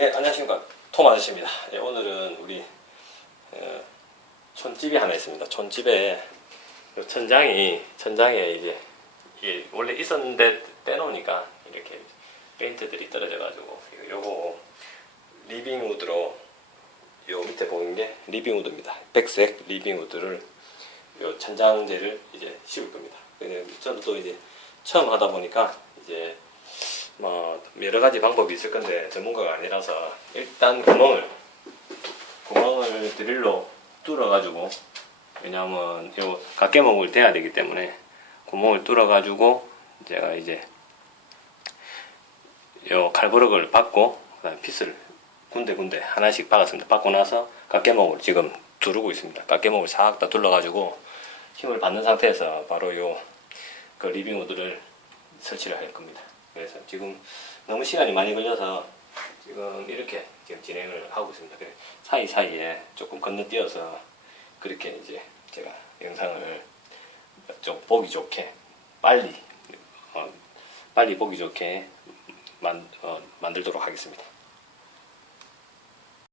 예, 안녕하십니까. 톰 아저씨입니다. 예, 오늘은 우리 어, 촌집이 하나 있습니다. 촌집에 요 천장이 천장에 이제 이게 원래 있었는데 떼놓으니까 이렇게 페인트들이 떨어져가지고 요거 리빙 우드로 요 밑에 보이는 게 리빙 우드입니다. 백색 리빙 우드를 요 천장재를 이제 씌울 겁니다. 근데 저는 또 이제 처음 하다 보니까 이제 뭐 여러 가지 방법이 있을 건데 전문가가 아니라서 일단 구멍을 구멍을 드릴로 뚫어 가지고 왜냐하면 요 각개목을 대야 되기 때문에 구멍을 뚫어 가지고 제가 이제 요 칼버럭을 받고 그다음에 핏을 군데군데 하나씩 박았습니다. 박고 나서 각개목을 지금 두르고 있습니다. 각개목을 싹 다 둘러 가지고 힘을 받는 상태에서 바로 요 그 리빙우드를 설치를 할 겁니다. 그래서 지금 너무 시간이 많이 걸려서 지금 이렇게 지금 진행을 하고 있습니다. 그래 사이 사이에 조금 건너뛰어서 그렇게 이제 제가 영상을 좀 보기 좋게 빨리 어, 빨리 보기 좋게 만, 어, 만들도록 하겠습니다.